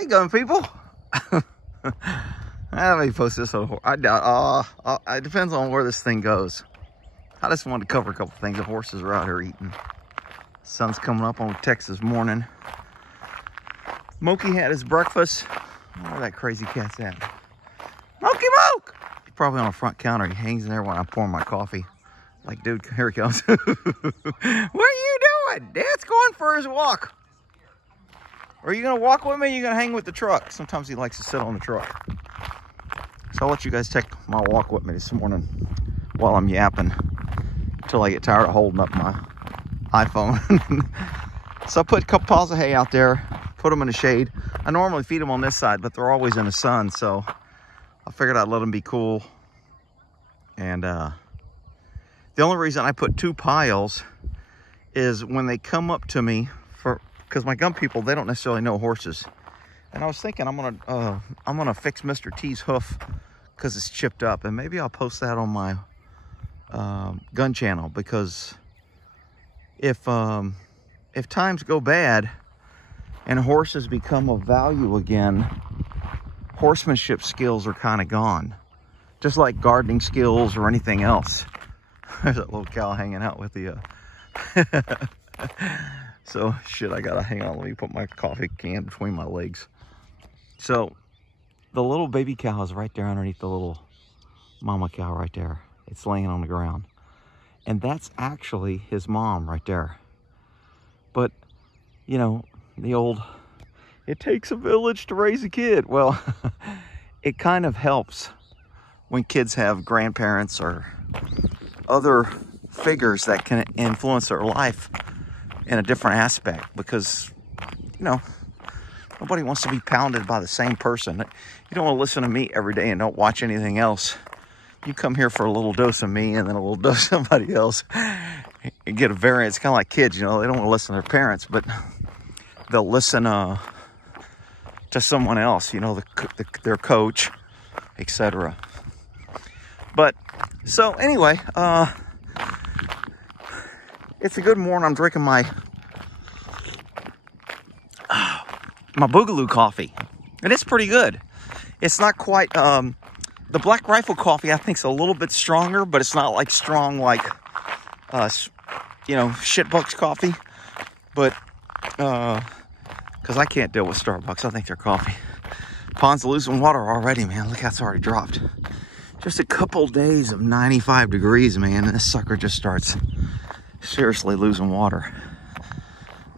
Hey, gun people. I may post this on. I doubt. It depends on where this thing goes. I just wanted to cover a couple things. The horses are out here eating. Sun's coming up on Texas morning. Moki had his breakfast. Where that crazy cat's at? Moki Moke! He's probably on the front counter. He hangs in there when I'm pouring my coffee. Like, dude, here he comes. What are you doing? Dad's going for his walk. Are you gonna walk with me? Or are you gonna hang with the truck? Sometimes he likes to sit on the truck. So I'll let you guys take my walk with me this morning while I'm yapping until I get tired of holding up my iPhone. So I put a couple piles of hay out there, put them in the shade. I normally feed them on this side, but they're always in the sun, so I figured I'd let them be cool. And the only reason I put 2 piles is when they come up to me, because my gun people, they don't necessarily know horses. And I was thinking I'm gonna fix Mr. T's hoof because it's chipped up, and maybe I'll post that on my gun channel, because if times go bad and horses become of value again, horsemanship skills are kind of gone, just like gardening skills or anything else. There's that little cow hanging out with the so shit, I gotta hang on, let me put my coffee can between my legs. So the little baby cow is right there underneath the little mama cow right there. It's laying on the ground, and that's actually his mom right there. But you know, the old, it takes a village to raise a kid. Well, it kind of helps when kids have grandparents or other figures that can influence their life in a different aspect, because, you know, nobody wants to be pounded by the same person. You don't want to listen to me every day and don't watch anything else. You come here for a little dose of me and then a little dose of somebody else and get a variance. It's kind of like kids, you know, they don't want to listen to their parents, but they'll listen to someone else, you know, their coach, etc. But so anyway, it's a good morning. I'm drinking my Boogaloo coffee, and it's pretty good. It's not quite the Black Rifle coffee. I think is a little bit stronger, but it's not like strong like you know, shitbucks coffee. But because I can't deal with Starbucks, I think their coffee. Pond's losing water already, man. Look how it's already dropped. Just a couple days of 95 degrees, man, and this sucker just starts seriously losing water.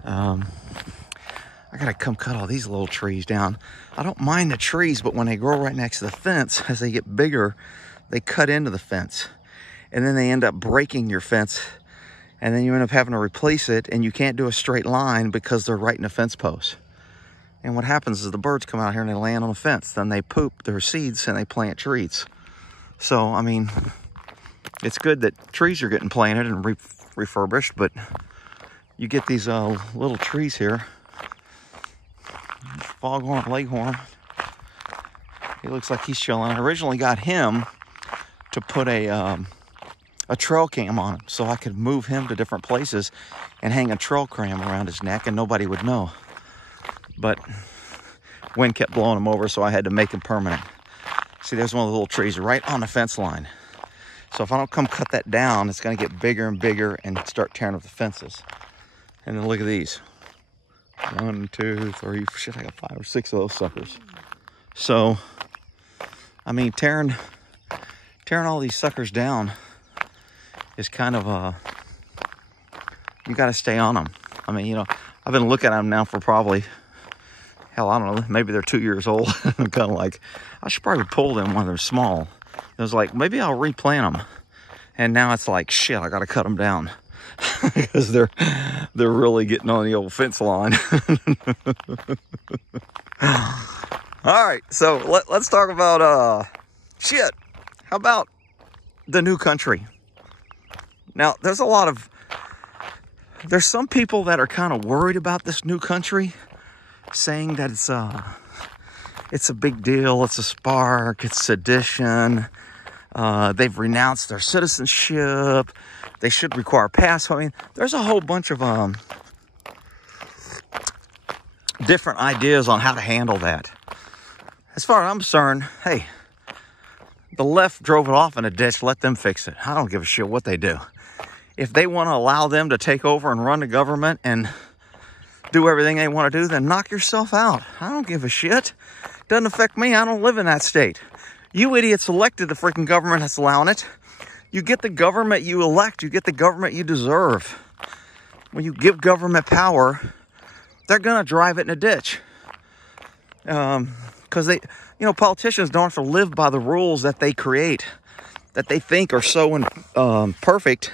I gotta come cut all these little trees down. I don't mind the trees, but when they grow right next to the fence, as they get bigger, they cut into the fence, and then they end up breaking your fence, and then you end up having to replace it, and you can't do a straight line because they're right in the fence post. And what happens is the birds come out here and they land on the fence, then they poop their seeds and they plant trees. So I mean, it's good that trees are getting planted and refurbished, but you get these little trees here. Foghorn Leghorn, he looks like he's chilling. I originally got him to put a trail cam on him so I could move him to different places and hang a trail cam around his neck and nobody would know. But wind kept blowing him over, so I had to make him permanent. See, there's one of the little trees right on the fence line. So if I don't come cut that down, it's going to get bigger and bigger and start tearing up the fences. And then look at these. 1, 2, 3, shit, I got 5 or 6 of those suckers. So, I mean, tearing all these suckers down is kind of, you got to stay on them. I mean, you know, I've been looking at them now for probably, hell, I don't know, maybe they're 2 years old. I'm kind of like, I should probably pull them when they're small. I was like, maybe I'll replant them. And now it's like, shit, I got to cut them down. Because they're really getting on the old fence line. All right, so let's talk about shit. How about the new country? Now, there's some people that are kind of worried about this new country, saying that it's a big deal, it's a spark, it's sedition. They've renounced their citizenship. They should require a passport. I mean, there's a whole bunch of different ideas on how to handle that. As far as I'm concerned, hey, the left drove it off in a ditch, let them fix it. I don't give a shit what they do. If they want to allow them to take over and run the government and do everything they want to do, then knock yourself out. I don't give a shit. Doesn't affect me. I don't live in that state. You idiots elected the freaking government that's allowing it. You get the government you elect. You get the government you deserve. When you give government power, they're going to drive it in a ditch. Because they, you know, politicians don't have to live by the rules that they create, that they think are so perfect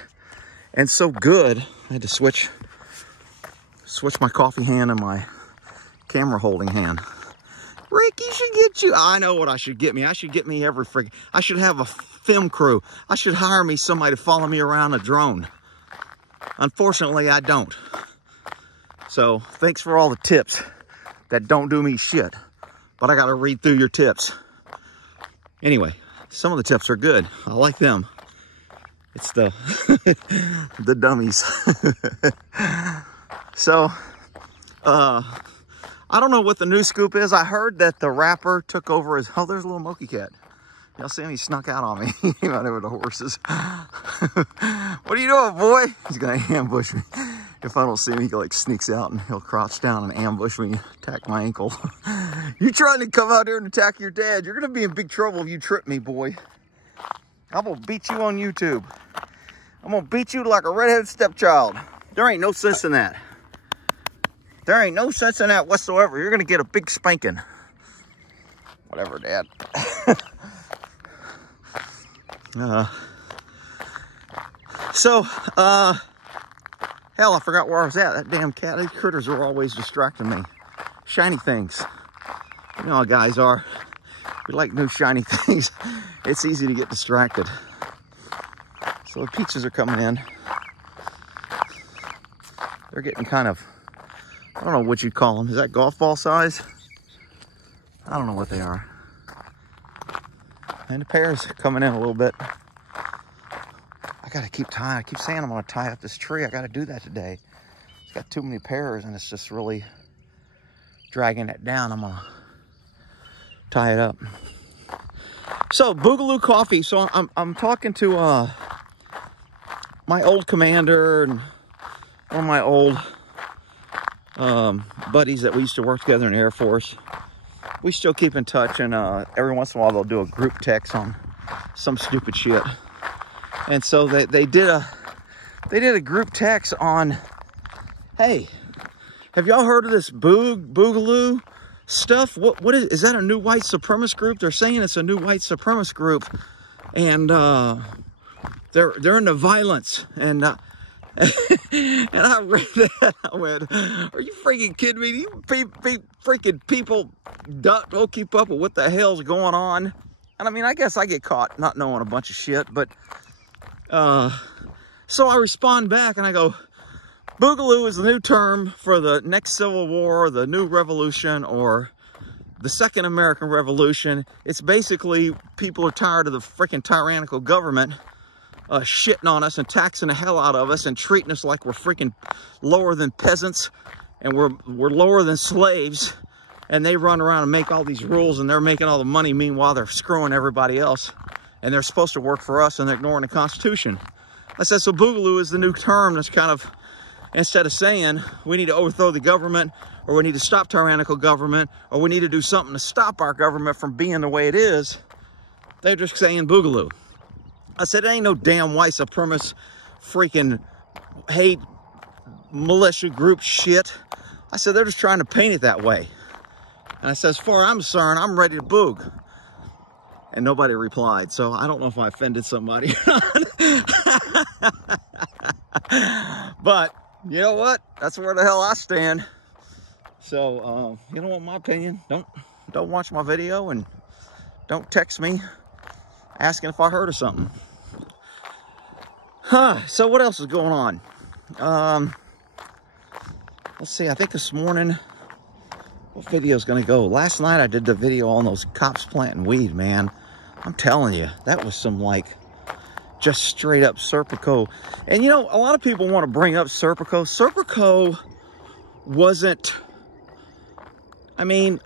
and so good. I had to switch my coffee hand and my camera holding hand. Rick, you should get you. I know what I should get me. I should get me every freaking. I should have a film crew. I should hire me somebody to follow me around a drone. Unfortunately, I don't. So thanks for all the tips that don't do me shit. But I got to read through your tips. Anyway, some of the tips are good. I like them. It's the the dummies. So, I don't know what the new scoop is. I heard that the rapper took over his... Oh, there's a little Moki cat. Y'all see him? He snuck out on me. He went over the horses. What are you doing, boy? He's going to ambush me. If I don't see him, he like sneaks out and he'll crouch down and ambush me, attack my ankle. You trying to come out here and attack your dad? You're going to be in big trouble if you trip me, boy. I'm going to beat you on YouTube. I'm going to beat you like a redheaded stepchild. There ain't no sense in that. There ain't no sense in that whatsoever. You're going to get a big spanking. Whatever, Dad. Hell, I forgot where I was at. That damn cat. These critters are always distracting me. Shiny things. You know how guys are. We like new shiny things. It's easy to get distracted. So the peaches are coming in. They're getting kind of... I don't know what you'd call them. Is that golf ball size? I don't know what they are. And the pears coming in a little bit. I gotta keep tying. I keep saying I'm gonna tie up this tree. I gotta do that today. It's got too many pears and it's just really dragging it down. I'm gonna tie it up. So Boogaloo Coffee. So I'm talking to my old commander and one of my old buddies that we used to work together in the Air Force. We still keep in touch, and every once in a while they'll do a group text on some stupid shit. And so they did a group text on, hey, have y'all heard of this Boogaloo stuff? What is that a new white supremacist group? They're saying it's a new white supremacist group, and they're into violence. And and I read that, I went, are you freaking kidding me? You freaking people don't keep up with what the hell's going on. And I mean, I guess I get caught not knowing a bunch of shit, but so I respond back and I go, Boogaloo is the new term for the next Civil War, the new revolution, or the second American Revolution. It's basically people are tired of the freaking tyrannical government shitting on us and taxing the hell out of us and treating us like we're freaking lower than peasants and we're lower than slaves, and they run around and make all these rules and they're making all the money. Meanwhile, they're screwing everybody else and they're supposed to work for us and they're ignoring the Constitution. I said, so Boogaloo is the new term that's kind of, instead of saying we need to overthrow the government or we need to stop tyrannical government or we need to do something to stop our government from being the way it is, they're just saying Boogaloo. I said, it ain't no damn white supremacist freaking hate militia group shit. I said, they're just trying to paint it that way. And I said, as far as I'm concerned, I'm ready to boog. And nobody replied. So I don't know if I offended somebody. But you know what? That's where the hell I stand. So you don't want my opinion. Don't watch my video and don't text me asking if I heard of something. So what else is going on? Let's see, I think this morning, what video is going to go? Last night I did the video on those cops planting weed, man. I'm telling you, that was some like, just straight up Serpico. And you know, a lot of people want to bring up Serpico. Serpico wasn't I mean,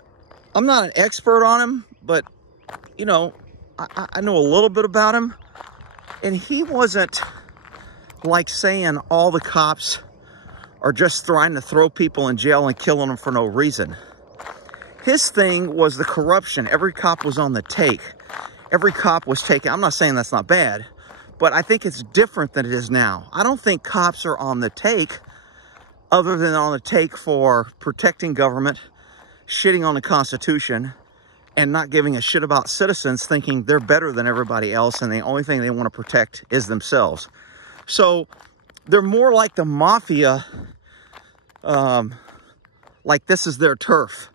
I'm not an expert on him, but, you know, I know a little bit about him. And he wasn't like saying all the cops are just trying to throw people in jail and killing them for no reason. His thing was the corruption. Every cop was on the take. Every cop was taking, I'm not saying that's not bad, but I think it's different than it is now. I don't think cops are on the take other than on the take for protecting government, shitting on the Constitution, and not giving a shit about citizens, thinking they're better than everybody else and the only thing they want to protect is themselves. So they're more like the mafia, like this is their turf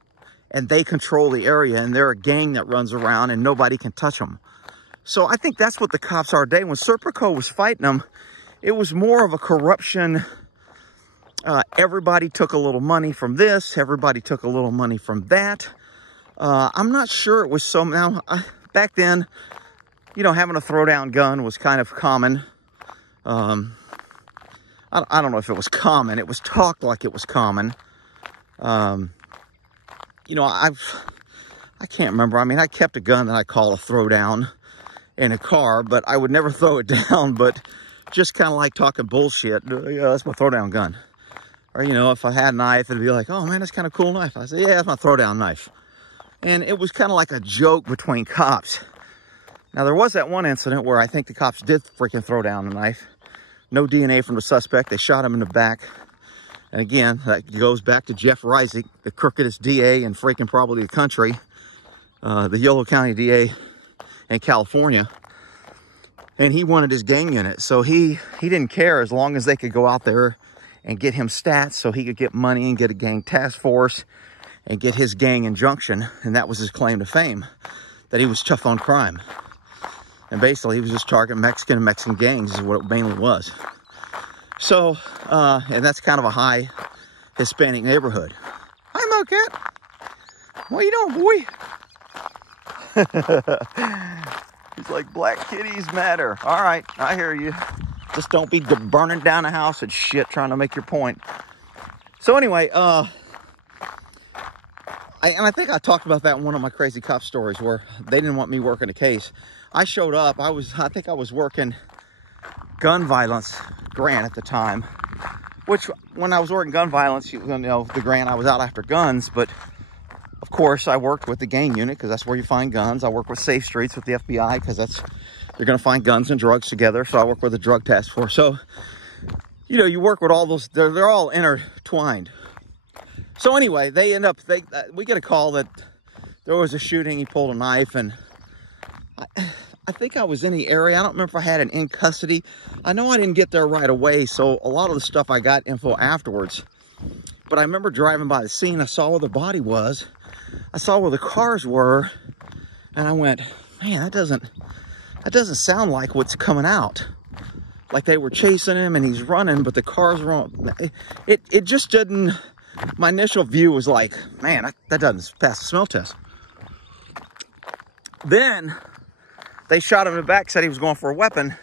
and they control the area and they're a gang that runs around and nobody can touch them. So I think that's what the cops are today. When Serpico was fighting them, it was more of a corruption. Everybody took a little money from this. Everybody took a little money from that. I'm not sure it was so. Now, back then, you know, having a throwdown gun was kind of common. I don't know if it was common. It was talked like it was common. You know, I can't remember. I mean, I kept a gun that I call a throwdown in a car, but I would never throw it down, but just kind of like talking bullshit. Yeah, that's my throwdown gun. Or, you know, if I had a knife, it'd be like, oh man, that's kind of cool knife. I say, yeah, that's my throwdown knife. And it was kind of like a joke between cops. Now, there was that one incident where I think the cops did freaking throw down the knife. No DNA from the suspect. They shot him in the back. And again, that goes back to Jeff Reisig, the crookedest DA in freaking probably the country. The Yolo County DA in California. And he wanted his gang unit. So he didn't care as long as they could go out there and get him stats so he could get money and get a gang task force and get his gang injunction. And that was his claim to fame, that he was tough on crime. And basically, he was just targeting Mexican and Mexican gangs is what it mainly was. So, and that's kind of a high Hispanic neighborhood. Hi, Mocat. What you doing, boy? He's like, black kitties matter. All right, I hear you. Just don't be burning down the house and shit trying to make your point. So anyway, I think I talked about that in one of my crazy cop stories where they didn't want me working a case. I showed up. I think I was working gun violence grant at the time, which when I was working gun violence, you know, the grant, I was out after guns, but of course I worked with the gang unit because that's where you find guns. I work with Safe Streets with the FBI because you're going to find guns and drugs together. So I work with the drug task force. So, you know, you work with all those, they're all intertwined. So anyway, we get a call that there was a shooting. He pulled a knife, and I think I was in the area. I don't remember if I had it in custody. I know I didn't get there right away, so a lot of the stuff I got info afterwards. But I remember driving by the scene. I saw where the body was. I saw where the cars were, and I went, man, that doesn't sound like what's coming out. Like they were chasing him and he's running, but the cars were on. It just didn't. My initial view was like, man, that doesn't pass the smell test. Then they shot him in the back, said he was going for a weapon,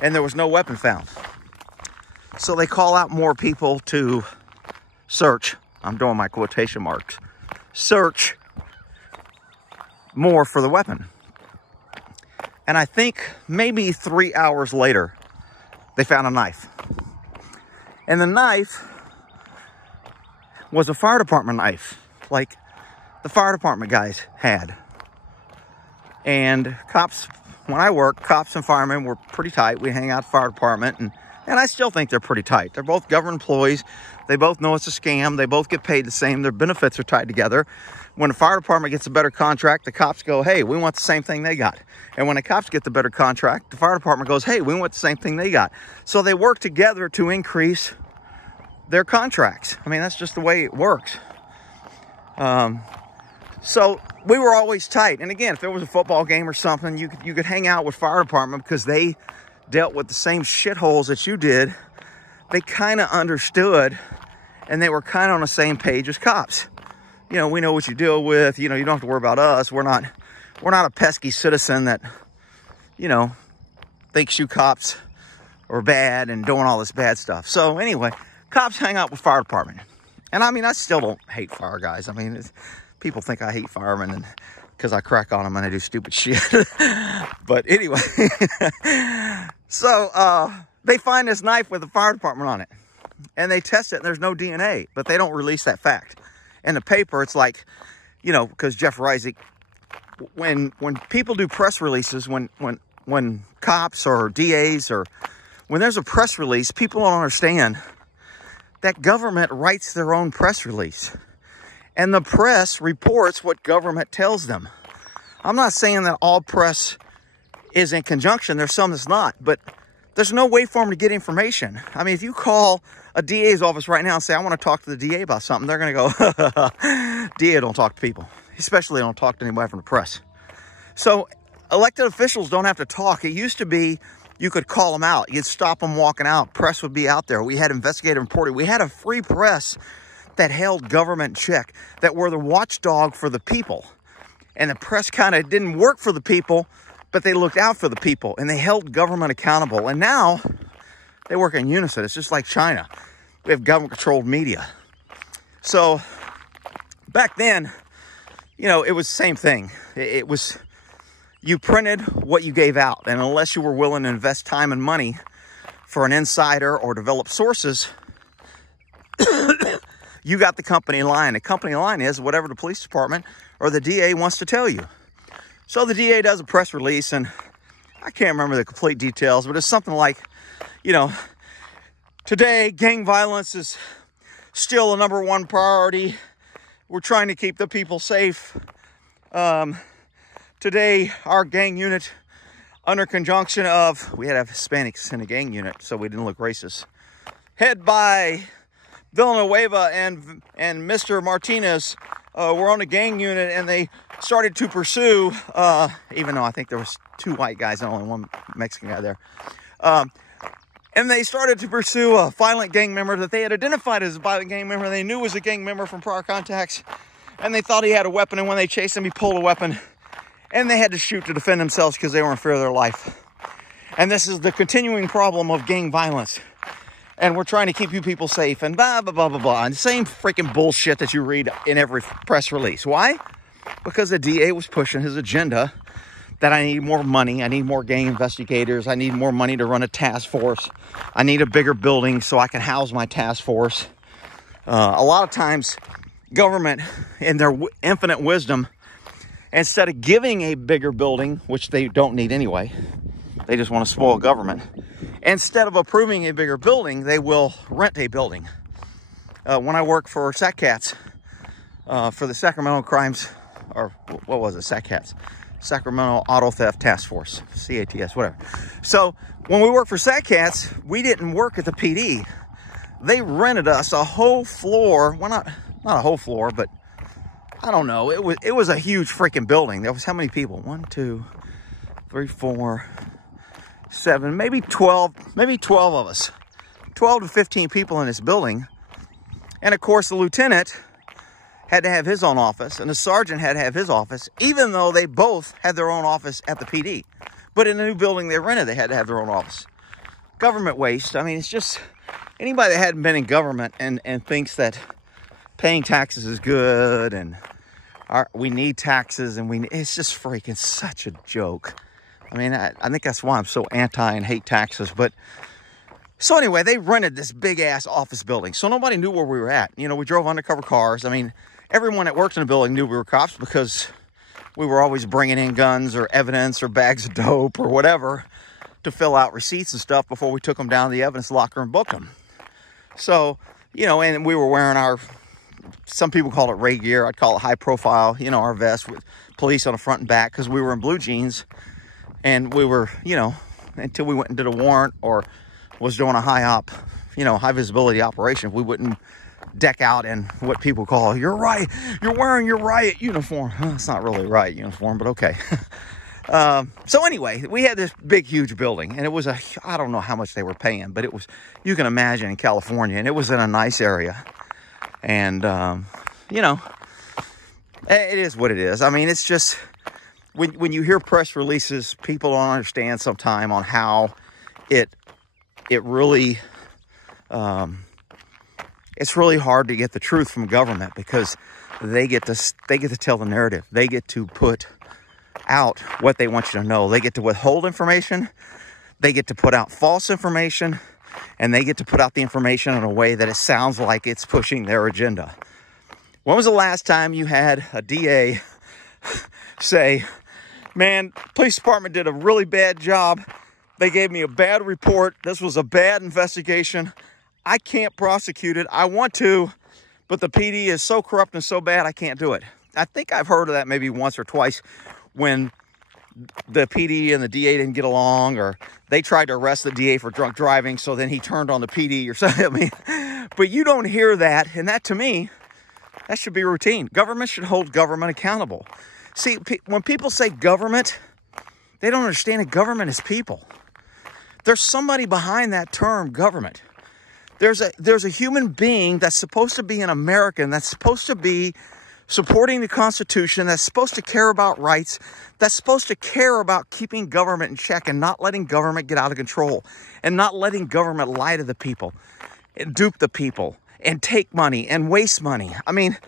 and there was no weapon found. So they call out more people to search. I'm doing my quotation marks. Search more for the weapon. And I think maybe 3 hours later, they found a knife. And the knife was a fire department knife, like the fire department guys had. And cops, when I worked, cops and firemen were pretty tight. We hang out at the fire department, and I still think they're pretty tight. They're both government employees. They both know it's a scam. They both get paid the same. Their benefits are tied together. When the fire department gets a better contract, the cops go, hey, we want the same thing they got. And when the cops get the better contract, the fire department goes, hey, we want the same thing they got. So they work together to increase their contracts. I mean, that's just the way it works. So we were always tight. And again, if there was a football game or something, you could hang out with fire department because they dealt with the same shitholes that you did. They kind of understood, and they were kind of on the same page as cops. You know, we know what you deal with. You know, you don't have to worry about us. We're not a pesky citizen that, you know, thinks you cops are bad and doing all this bad stuff. So anyway, cops hang out with fire department. And I mean, I still don't hate fire guys. I mean, people think I hate firemen and because I crack on them and I do stupid shit. But anyway, so they find this knife with the fire department on it. And they test it and there's no DNA, but they don't release that fact. In the paper, it's like, you know, because Jeff Reisig, when people do press releases, when cops or DAs or when there's a press release, people don't understand that government writes their own press release. And the press reports what government tells them. I'm not saying that all press is in conjunction. There's some that's not, but there's no way for them to get information. I mean, if you call a DA's office right now and say, I want to talk to the DA about something, they're going to go, DA don't talk to people, especially don't talk to anybody from the press. So elected officials don't have to talk. It used to be you could call them out. You'd stop them walking out. Press would be out there. We had investigative reporting. We had a free press that held government in check, that were the watchdog for the people. And the press kind of didn't work for the people, but they looked out for the people and they held government accountable. And now they work in unison. It's just like China. We have government-controlled media. So back then, you know, it was the same thing. It was, you printed what you gave out. And unless you were willing to invest time and money for an insider or develop sources, you got the company line. The company line is whatever the police department or the DA wants to tell you. So the DA does a press release, and I can't remember the complete details, but it's something like, you know, today gang violence is still a #1 priority. We're trying to keep the people safe. Today, our gang unit, under conjunction of, we had to have Hispanics in the gang unit so we didn't look racist, head by Villanueva and Mr. Martinez, were on a gang unit, and they started to pursue, even though I think there was 2 white guys and only 1 Mexican guy there. And they started to pursue a violent gang member that they had identified as a violent gang member. They knew was a gang member from prior contacts, and they thought he had a weapon. And when they chased him, he pulled a weapon, and they had to shoot to defend themselves because they were in fear of their life. And this is the continuing problem of gang violence. And we're trying to keep you people safe and blah, blah, blah, blah, blah. And the same freaking bullshit that you read in every press release. Why? Because the DA was pushing his agenda that I need more money. I need more gang investigators. I need more money to run a task force. I need a bigger building so I can house my task force. A lot of times, government, in their infinite wisdom, instead of giving a bigger building, which they don't need anyway, they just want to spoil government. Instead of approving a bigger building, they will rent a building. When I worked for SACCATS, for the Sacramento Crimes, or what was it, SACCATS? Sacramento Auto Theft Task Force, CATS, whatever. So when we worked for SACCATS, we didn't work at the PD. They rented us a whole floor. Well, not a whole floor, but I don't know. It was a huge freaking building. There was how many people? 1, 2, 3, 4, 7, maybe 12 of us. 12 to 15 people in this building. And of course, the lieutenant had to have his own office, and the sergeant had to have his office, even though they both had their own office at the PD. But in the new building they rented, they had to have their own office. Government waste. I mean, it's just, anybody that hadn't been in government and thinks that paying taxes is good and we need taxes and it's just freaking such a joke. I mean, I think that's why I'm so anti and hate taxes. But so anyway, they rented this big ass office building, so nobody knew where we were at. You know, we drove undercover cars. I mean, everyone that worked in the building knew we were cops because we were always bringing in guns or evidence or bags of dope or whatever to fill out receipts and stuff before we took them down to the evidence locker and booked them. So, you know, and we were wearing our, some people call it raid gear. I'd call it high profile, you know, our vest with police on the front and back because we were in blue jeans. And we were, you know, until we went and did a warrant or was doing a high visibility operation, we wouldn't deck out in what people call, you're wearing your riot uniform. It's not really a riot uniform, but okay. So anyway, we had this big, huge building, and it was I don't know how much they were paying, but it was, you can imagine, in California, and it was in a nice area. And, you know, it is what it is. I mean, it's just, when you hear press releases, people don't understand sometime on how it really it's really hard to get the truth from government because they get to tell the narrative. They get to put out what they want you to know. They get to withhold information. They get to put out false information, and they get to put out the information in a way that it sounds like it's pushing their agenda. When was the last time you had a DA say, man, police department did a really bad job. They gave me a bad report. This was a bad investigation. I can't prosecute it. I want to, but the PD is so corrupt and so bad, I can't do it. I think I've heard of that maybe once or twice when the PD and the DA didn't get along, or they tried to arrest the DA for drunk driving, so then he turned on the PD or something. I mean, but you don't hear that, and that, to me, that should be routine. Government should hold government accountable. See, when people say government, they don't understand that government is people. There's somebody behind that term, government. There's a human being that's supposed to be an American, that's supposed to be supporting the Constitution, that's supposed to care about rights, that's supposed to care about keeping government in check and not letting government get out of control, and not letting government lie to the people and dupe the people and take money and waste money. I mean,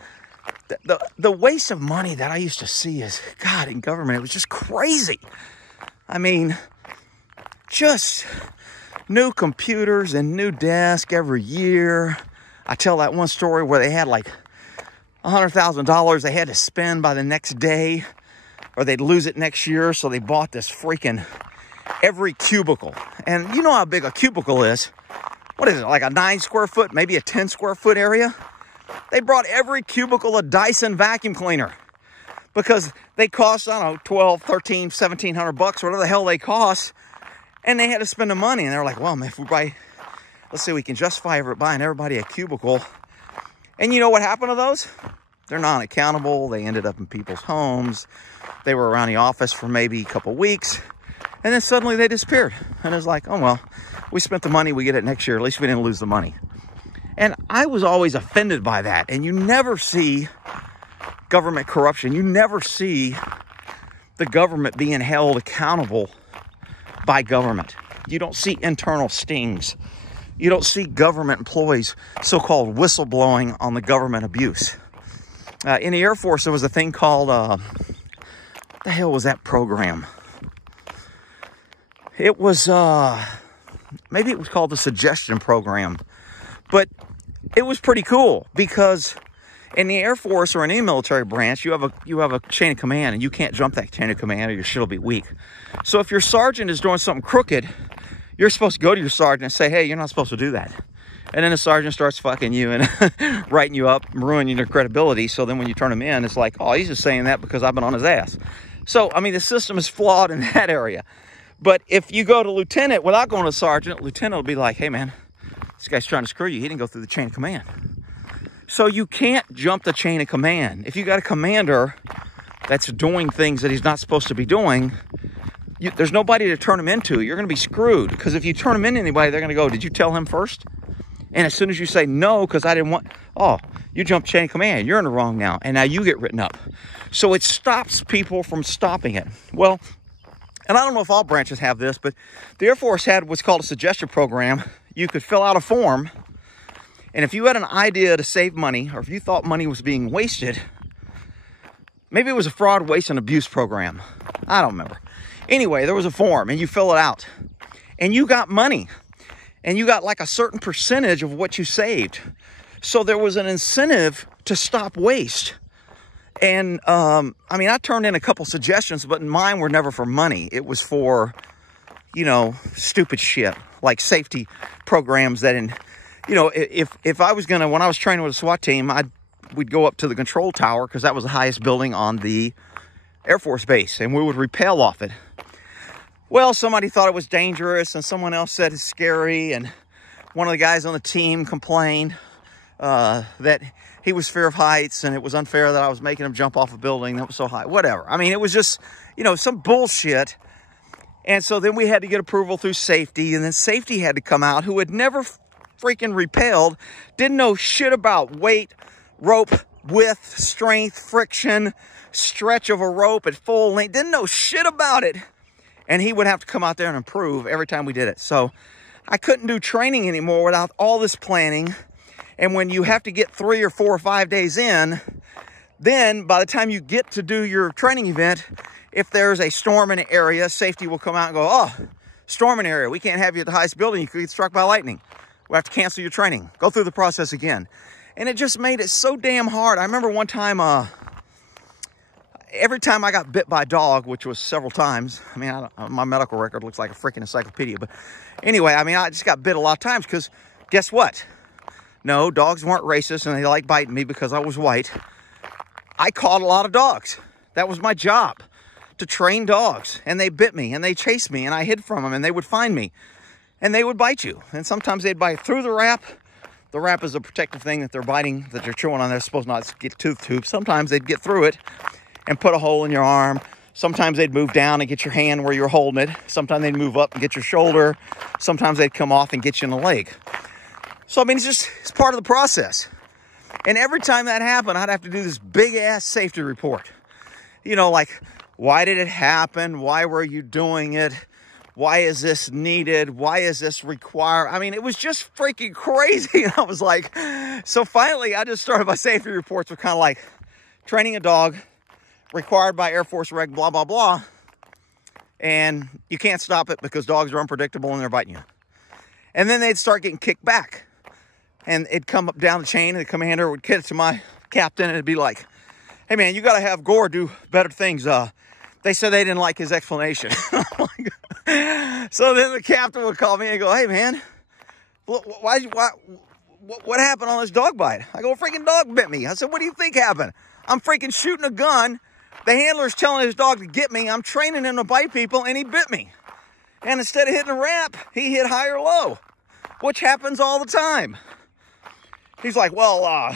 the waste of money that I used to see is, God, in government, it was just crazy. I mean, just new computers and new desk every year. I tell that one story where they had like $100,000 they had to spend by the next day, or they'd lose it next year. So they bought this freaking every cubicle. And you know how big a cubicle is. What is it, like a 9 square foot, maybe a 10 square foot area? They brought every cubicle a Dyson vacuum cleaner because they cost, I don't know, 12, 13, 1,700 bucks, whatever the hell they cost. And they had to spend the money. And they're like, well, if we buy, let's say we can justify buying everybody a cubicle. And you know what happened to those? They're non-accountable. They ended up in people's homes. They were around the office for maybe a couple weeks. And then suddenly they disappeared. And it's like, oh, well, we spent the money. We get it next year. At least we didn't lose the money. And I was always offended by that. And you never see government corruption. You never see the government being held accountable by government. You don't see internal stings. You don't see government employees so-called whistleblowing on the government abuse. In the Air Force, there was a thing called, what the hell was that program? It was, maybe it was called the Suggestion Program. But it was pretty cool because in the Air Force or in any military branch, you have a chain of command, and you can't jump that chain of command or your shit will be weak. So if your sergeant is doing something crooked, you're supposed to go to your sergeant and say, hey, you're not supposed to do that. And then the sergeant starts fucking you and writing you up, ruining your credibility. So then when you turn him in, it's like, oh, he's just saying that because I've been on his ass. So, I mean, the system is flawed in that area. But if you go to lieutenant without going to sergeant, lieutenant will be like, hey, man, this guy's trying to screw you. He didn't go through the chain of command. So you can't jump the chain of command. If you got a commander that's doing things that he's not supposed to be doing, there's nobody to turn him into. You're going to be screwed. Because if you turn him into anybody, they're going to go, did you tell him first? And as soon as you say no, because I didn't want, oh, you jumped chain of command. You're in the wrong now. And now you get written up. So it stops people from stopping it. Well, and I don't know if all branches have this, but the Air Force had what's called a suggestion program. You could fill out a form. And if you had an idea to save money, or if you thought money was being wasted, maybe it was a fraud, waste, and abuse program. I don't remember. Anyway, there was a form, and you fill it out. And you got money. And you got like a certain percentage of what you saved. So there was an incentive to stop waste. And, I mean, I turned in a couple suggestions, but mine were never for money. It was for, you know, stupid shit, like safety programs that you know, if I was going to, when I was training with a SWAT team, we'd go up to the control tower because that was the highest building on the Air Force base, and we would rappel off it. Well, somebody thought it was dangerous, and someone else said it's scary, and one of the guys on the team complained that he was fear of heights, and it was unfair that I was making him jump off a building that was so high. Whatever. I mean, it was just, you know, some bullshit. And so then we had to get approval through safety, and then safety had to come out, who had never freaking repelled, didn't know shit about weight, rope, width, strength, friction, stretch of a rope at full length, didn't know shit about it. And he would have to come out there and improve every time we did it. So I couldn't do training anymore without all this planning And when you have to get 3 or 4 or 5 days in, then by the time you get to do your training event, if there's a storm in an area, safety will come out and go, oh, storm in an area. We can't have you at the highest building. You could get struck by lightning. We have to cancel your training. Go through the process again. And it just made it so damn hard. I remember one time, every time I got bit by a dog, which was several times. I mean, my medical record looks like a freaking encyclopedia. But anyway, I mean, I just got bit a lot of times because guess what? No, dogs weren't racist and they liked biting me because I was white. I caught a lot of dogs. That was my job, to train dogs. And they bit me and they chased me and I hid from them and they would find me and they would bite you. And sometimes they'd bite through the wrap. The wrap is a protective thing that they're biting, that they're chewing on. They're supposed not to get tooth tube. Sometimes they'd get through it and put a hole in your arm. Sometimes they'd move down and get your hand where you're holding it. Sometimes they'd move up and get your shoulder. Sometimes they'd come off and get you in the leg. So, I mean, it's part of the process. And every time that happened, I'd have to do this big-ass safety report. You know, like, why did it happen? Why were you doing it? Why is this needed? Why is this required? I mean, it was just freaking crazy. And I was like, so finally, I just started my safety reports with kind of like training a dog, required by Air Force Reg, blah, blah, blah. And you can't stop it because dogs are unpredictable and they're biting you. And then they'd start getting kicked back. And it'd come up down the chain and the commander would get it to my captain and it'd be like, hey man, you got to have Gore do better things. They said they didn't like his explanation. So then the captain would call me and go, hey man, what happened on this dog bite? I go, a freaking dog bit me. I said, what do you think happened? I'm freaking shooting a gun. The handler's telling his dog to get me. I'm training him to bite people and he bit me. And instead of hitting a wrap, he hit high or low, which happens all the time. He's like, well,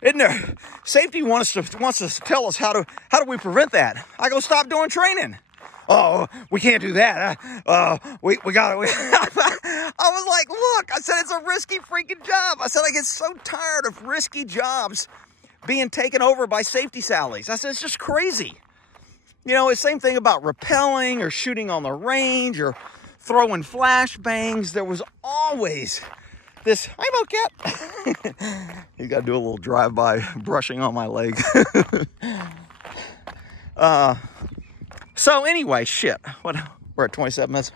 isn't there, safety wants us to tell us how do we prevent that? I go, stop doing training. Oh, we can't do that. We got it. I was like, look, I said, it's a risky freaking job. I said, I get so tired of risky jobs being taken over by safety Sallies. I said, it's just crazy. You know, it's the same thing about rappelling or shooting on the range or throwing flashbangs. There was always this, I'm okay. You got to do a little drive-by brushing on my leg. So anyway, shit. We're at 27 minutes.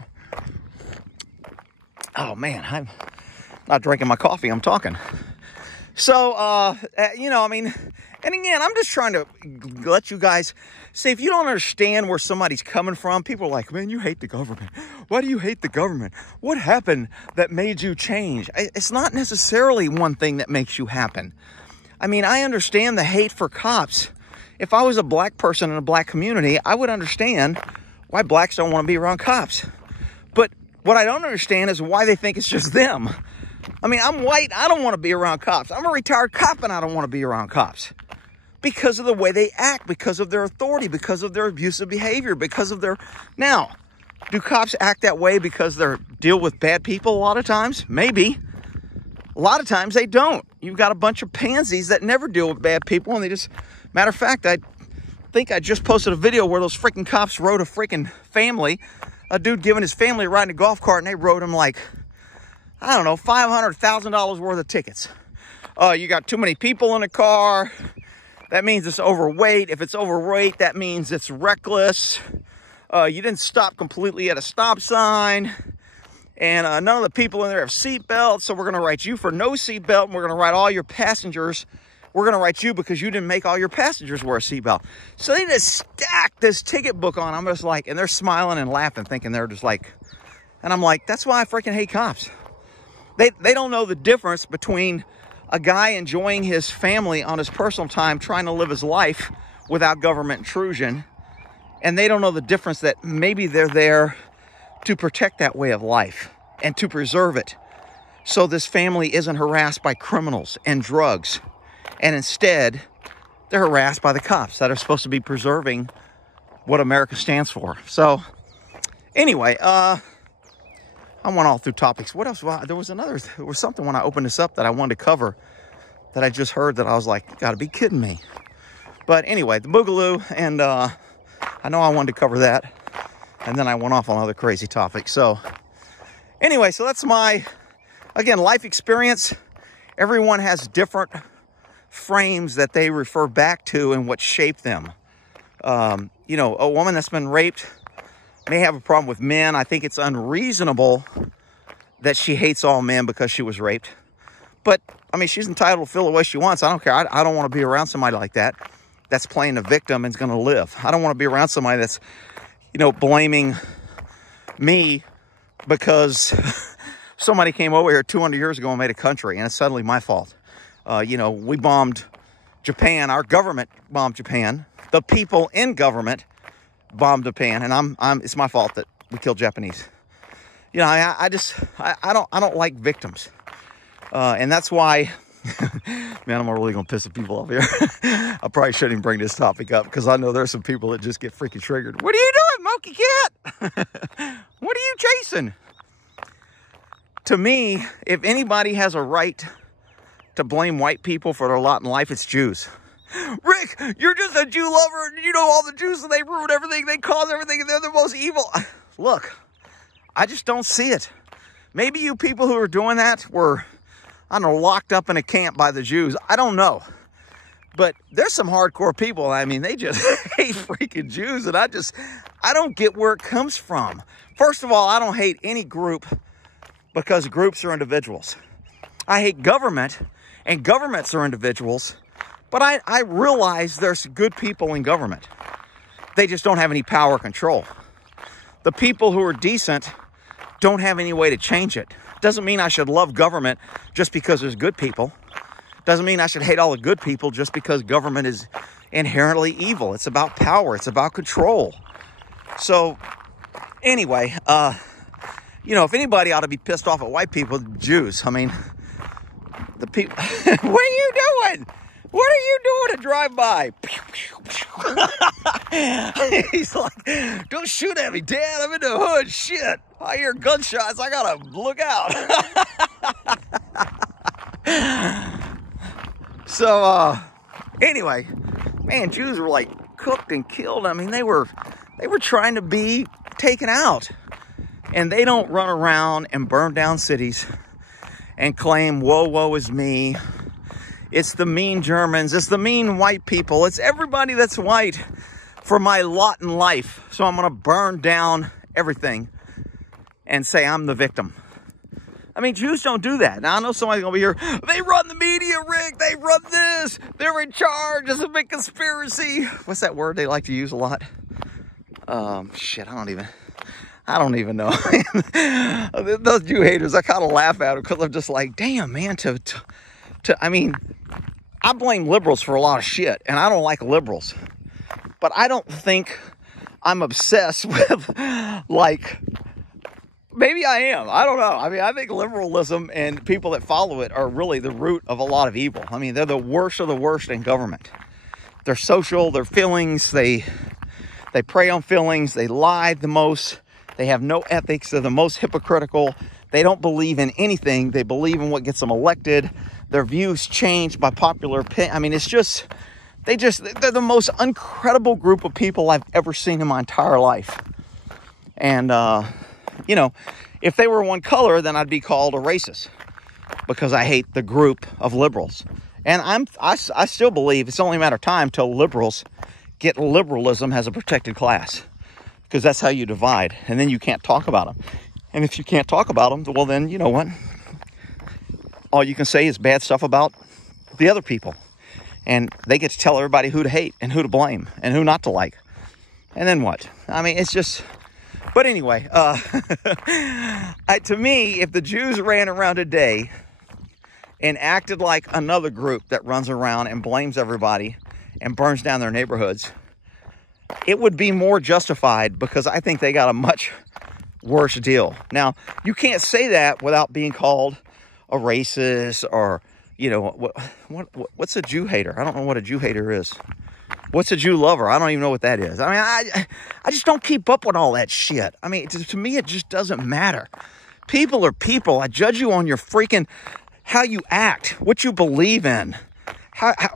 Oh man, I'm not drinking my coffee. I'm talking. So, you know, I mean, and again, I'm just trying to let you guys see, if you don't understand where somebody's coming from, people are like, man, you hate the government. Why do you hate the government? What happened that made you change? It's not necessarily one thing that makes you happen. I mean, I understand the hate for cops. If I was a black person in a black community, I would understand why blacks don't want to be around cops. But what I don't understand is why they think it's just them. I mean, I'm white. I don't want to be around cops. I'm a retired cop and I don't want to be around cops. Because of the way they act, because of their authority, because of their abusive behavior, because of their... Now, do cops act that way because they deal with bad people a lot of times? Maybe. A lot of times they don't. You've got a bunch of pansies that never deal with bad people and they just... Matter of fact, I think I just posted a video where those freaking cops rode a freaking family. A dude giving his family a ride in a golf cart and they rode him like, I don't know, $500,000 worth of tickets. You got too many people in the car. That means it's overweight. If it's overweight, that means it's reckless. You didn't stop completely at a stop sign. And none of the people in there have seat belts. So we're going to write you for no seat belt. And we're going to write all your passengers. We're going to write you because you didn't make all your passengers wear a seatbelt. So they just stacked this ticket book on. I'm just like, and they're smiling and laughing, thinking they're just like, and I'm like, that's why I freaking hate cops. They don't know the difference between a guy enjoying his family on his personal time, trying to live his life without government intrusion. And they don't know the difference that maybe they're there to protect that way of life and to preserve it. So this family isn't harassed by criminals and drugs. And instead, they're harassed by the cops that are supposed to be preserving what America stands for. So anyway, I went all through topics. What else? Well, there was something when I opened this up that I wanted to cover that I just heard that I was like, you gotta be kidding me. But anyway, the Boogaloo, and I know I wanted to cover that. And then I went off on other crazy topics. So anyway, so that's my, again, life experience. everyone has different frames that they refer back to and what shaped them. You know, a woman that's been raped may have a problem with men. I think it's unreasonable that she hates all men because she was raped. But, I mean, she's entitled to feel the way she wants. I don't care. I don't want to be around somebody like that that's playing a victim and is going to live. I don't want to be around somebody that's, you know, blaming me because somebody came over here 200 years ago and made a country, and it's suddenly my fault. You know, we bombed Japan. Our government bombed Japan. The people in government bombed Japan, and it's my fault that we killed Japanese. You know, I don't like victims, and that's why. Man, I'm really gonna piss some people off here. I probably shouldn't even bring this topic up because I know there's some people that just get freaking triggered. What are you doing, monkey cat? What are you chasing? To me, if anybody has a right to blame white people for their lot in life, it's Jews. Rick, you're just a Jew lover, and you know all the Jews, and they ruin everything, they cause everything, and they're the most evil. Look, I just don't see it. Maybe you people who are doing that were, I don't know, locked up in a camp by the Jews. I don't know. But there's some hardcore people, I mean, they just hate freaking Jews, and I don't get where it comes from. First of all, I don't hate any group because groups are individuals. I hate government, and governments are individuals. But I realize there's good people in government. They just don't have any power or control. The people who are decent don't have any way to change it. Doesn't mean I should love government just because there's good people. Doesn't mean I should hate all the good people just because government is inherently evil. It's about power. It's about control. So anyway, you know, if anybody ought to be pissed off at white people, Jews. I mean, the people, what are you doing? What are you doing to drive by? He's like, don't shoot at me, Dad. I'm in the hood. Shit. I hear gunshots. I gotta look out. So, anyway, man, Jews were like cooked and killed. I mean, they were trying to be taken out. And they don't run around and burn down cities and claim, woe is me. It's the mean Germans. It's the mean white people. It's everybody that's white for my lot in life. So I'm going to burn down everything and say I'm the victim. I mean, Jews don't do that. Now, I know somebody's going to be here. They run the media, Rick. They run this. They're in charge. It's a big conspiracy. What's that word they like to use a lot? Shit, I don't even know. Those Jew haters, I kind of laugh at them because I'm just like, damn, man, I mean, I blame liberals for a lot of shit, and I don't like liberals. But I don't think I'm obsessed with, like, maybe I am. I don't know. I mean, I think liberalism and people that follow it are really the root of a lot of evil. I mean, they're the worst of the worst in government. They're social, their feelings, they prey on feelings, they lie the most, they have no ethics, they're the most hypocritical. They don't believe in anything. They believe in what gets them elected. Their views change by popular opinion. I mean, it's just, they're the most incredible group of people I've ever seen in my entire life. And, you know, if they were one color, then I'd be called a racist because I hate the group of liberals. And I still believe it's only a matter of time till liberals get liberalism as a protected class, because that's how you divide. And then you can't talk about them. And if you can't talk about them, well, then, you know what? All you can say is bad stuff about the other people. And they get to tell everybody who to hate and who to blame and who not to like. And then what? I mean, it's just... But anyway, to me, if the Jews ran around today and acted like another group that runs around and blames everybody and burns down their neighborhoods, it would be more justified because I think they got a much worse deal. Now, you can't say that without being called a racist or, you know, what's a Jew hater? I don't know what a Jew hater is. What's a Jew lover? I don't even know what that is. I mean, I just don't keep up with all that shit. I mean, to me, it just doesn't matter. People are people. I judge you on your freaking, how you act, what you believe in,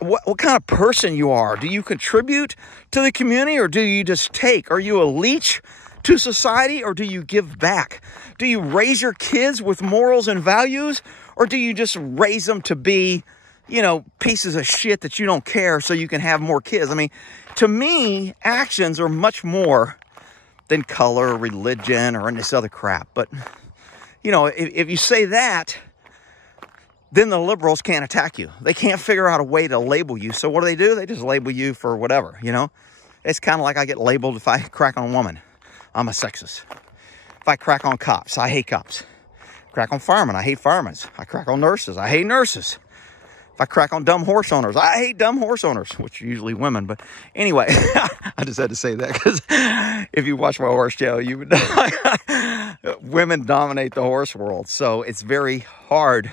what kind of person you are. Do you contribute to the community or do you just take? Are you a leech to society or do you give back? Do you raise your kids with morals and values Or do you just raise them to be, you know, pieces of shit that you don't care so you can have more kids? I mean, to me, actions are much more than color or religion or any this other crap. But, you know, if you say that, then the liberals can't attack you. They can't figure out a way to label you. So what do? They just label you for whatever, you know? It's kind of like I get labeled if I crack on a woman. I'm a sexist. If I crack on cops, I hate cops. Crack on firemen, I hate firemen. I crack on nurses, I hate nurses. If I crack on dumb horse owners, I hate dumb horse owners, which are usually women. But anyway, I just had to say that because if you watch my horse channel, you would know women dominate the horse world. So it's very hard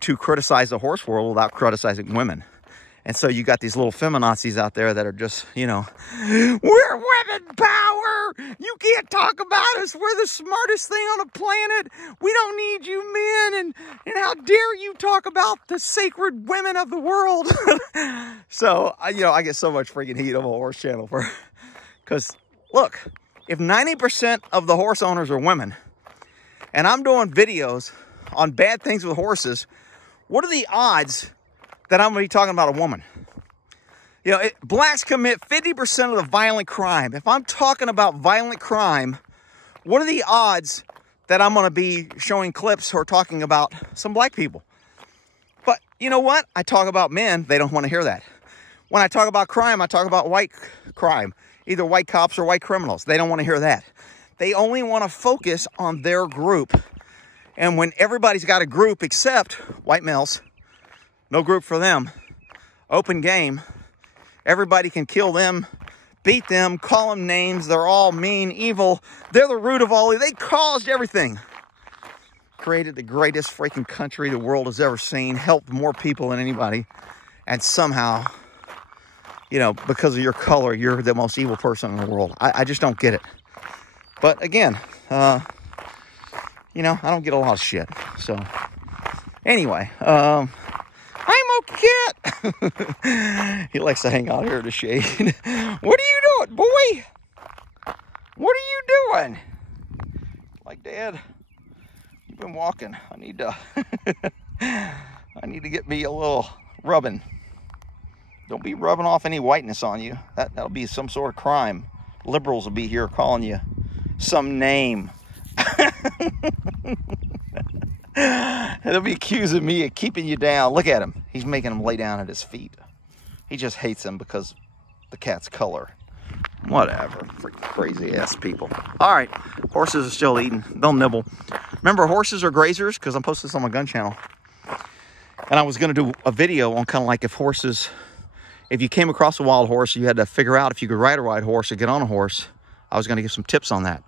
to criticize the horse world without criticizing women. And so you got these little feminazis out there that are just, you know, we're women power. You can't talk about us. We're the smartest thing on the planet. We don't need you men. And how dare you talk about the sacred women of the world? So, you know, I get so much freaking heat on my horse channel for, because look, if 90% of the horse owners are women and I'm doing videos on bad things with horses, what are the odds that I'm going to be talking about a woman? You know, blacks commit 50% of the violent crime. If I'm talking about violent crime, what are the odds that I'm going to be showing clips or talking about some black people? But you know what? I talk about men. They don't want to hear that. When I talk about crime, I talk about white crime, either white cops or white criminals. They don't want to hear that. They only want to focus on their group. And when everybody's got a group except white males, no group for them, open game, everybody can kill them, beat them, call them names. They're all mean, evil. They're the root of all. They caused everything. Created the greatest freaking country the world has ever seen. Helped more people than anybody. And somehow, you know, because of your color, you're the most evil person in the world. I just don't get it. But again, you know, I don't get a lot of shit. So anyway, I'm okay. He likes to hang out here in the shade. What are you doing, boy? What are you doing? Like, Dad, you've been walking. I need to I need to get me a little rubbing. Don't be rubbing off any whiteness on you. That'll be some sort of crime. Liberals will be here calling you some name. They'll be accusing me of keeping you down. Look at him. He's making him lay down at his feet. He just hates him because the cat's color. Whatever. Freaking crazy ass people. All right. Horses are still eating. They'll nibble. Remember, horses are grazers, because I'm posting this on my gun channel. And I was going to do a video on kind of like if horses, if you came across a wild horse, you had to figure out if you could ride a wild horse or get on a horse. I was going to give some tips on that.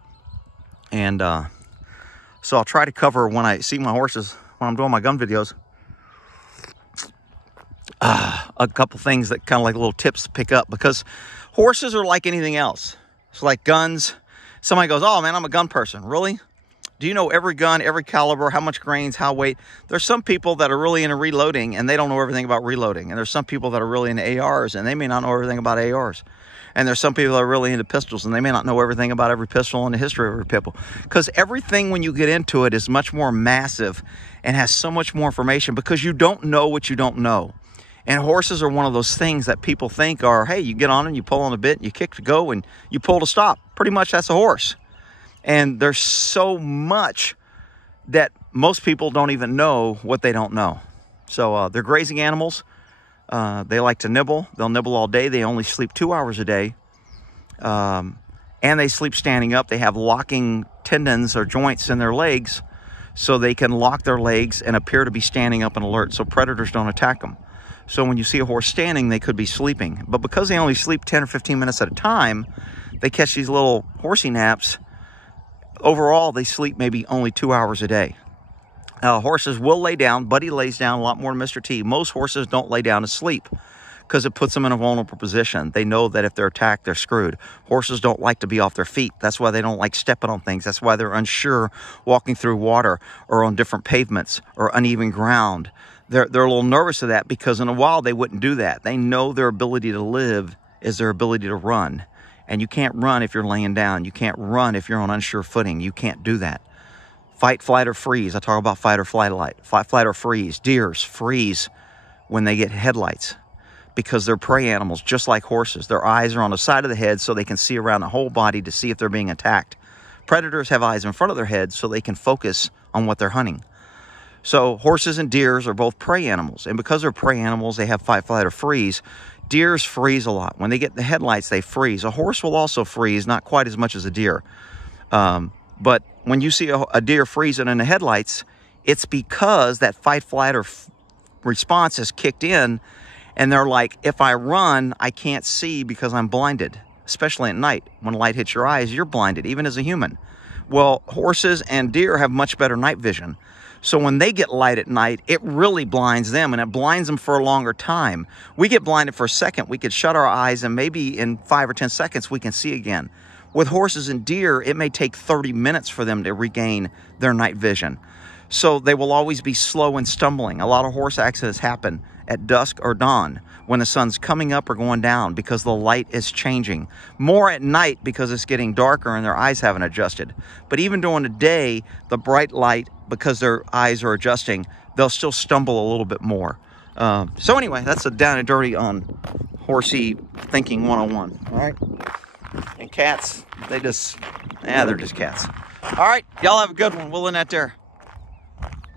And so I'll try to cover when I see my horses, when I'm doing my gun videos, a couple things that kind of like little tips to pick up, because horses are like anything else. It's like guns. Somebody goes, oh man, I'm a gun person. Really? Do you know every gun, every caliber, how much grains, how weight? There's some people that are really into reloading and they don't know everything about reloading. And there's some people that are really into ARs and they may not know everything about ARs. And there's some people that are really into pistols and they may not know everything about every pistol and the history of every pistol. Because everything, when you get into it, is much more massive and has so much more information because you don't know what you don't know. And horses are one of those things that people think are, hey, you get on and you pull on a bit, and you kick to go, and you pull to stop. Pretty much that's a horse. And there's so much that most people don't even know what they don't know. So they're grazing animals. They like to nibble. They'll nibble all day. They only sleep 2 hours a day. And they sleep standing up. They have locking tendons or joints in their legs so they can lock their legs and appear to be standing up and alert so predators don't attack them. So when you see a horse standing, they could be sleeping. But because they only sleep 10 or 15 minutes at a time, they catch these little horsey naps. Overall, they sleep maybe only 2 hours a day. Horses will lay down. Buddy lays down a lot more than Mr. T. Most horses don't lay down to sleep because it puts them in a vulnerable position. They know that if they're attacked, they're screwed. Horses don't like to be off their feet. That's why they don't like stepping on things. That's why they're unsure walking through water or on different pavements or uneven ground. They're a little nervous of that because in a while they wouldn't do that. They know their ability to live is their ability to run. And you can't run if you're laying down. You can't run if you're on unsure footing. You can't do that. Fight, flight, or freeze. I talk about fight or flight light. Fight, flight, or freeze. Deers freeze when they get headlights because they're prey animals, just like horses. Their eyes are on the side of the head so they can see around the whole body to see if they're being attacked. Predators have eyes in front of their head so they can focus on what they're hunting. So horses and deers are both prey animals. And because they're prey animals, they have fight, flight, or freeze. Deers freeze a lot. When they get the headlights, they freeze. A horse will also freeze, not quite as much as a deer. But when you see a deer freezing in the headlights, it's because that fight, flight, or response has kicked in, and they're like, if I run, I can't see because I'm blinded, especially at night. When light hits your eyes, you're blinded, even as a human. Well, horses and deer have much better night vision. So when they get light at night, it really blinds them, and it blinds them for a longer time. We get blinded for a second. We could shut our eyes, and maybe in 5 or 10 seconds, we can see again. With horses and deer, it may take 30 minutes for them to regain their night vision. So they will always be slow and stumbling. A lot of horse accidents happen at dusk or dawn when the sun's coming up or going down because the light is changing. More at night because it's getting darker and their eyes haven't adjusted. But even during the day, the bright light, because their eyes are adjusting, they'll still stumble a little bit more. So anyway, that's a down and dirty on horsey thinking 101. All right. And cats, they're just cats. All right, y'all have a good one. We'll end that there.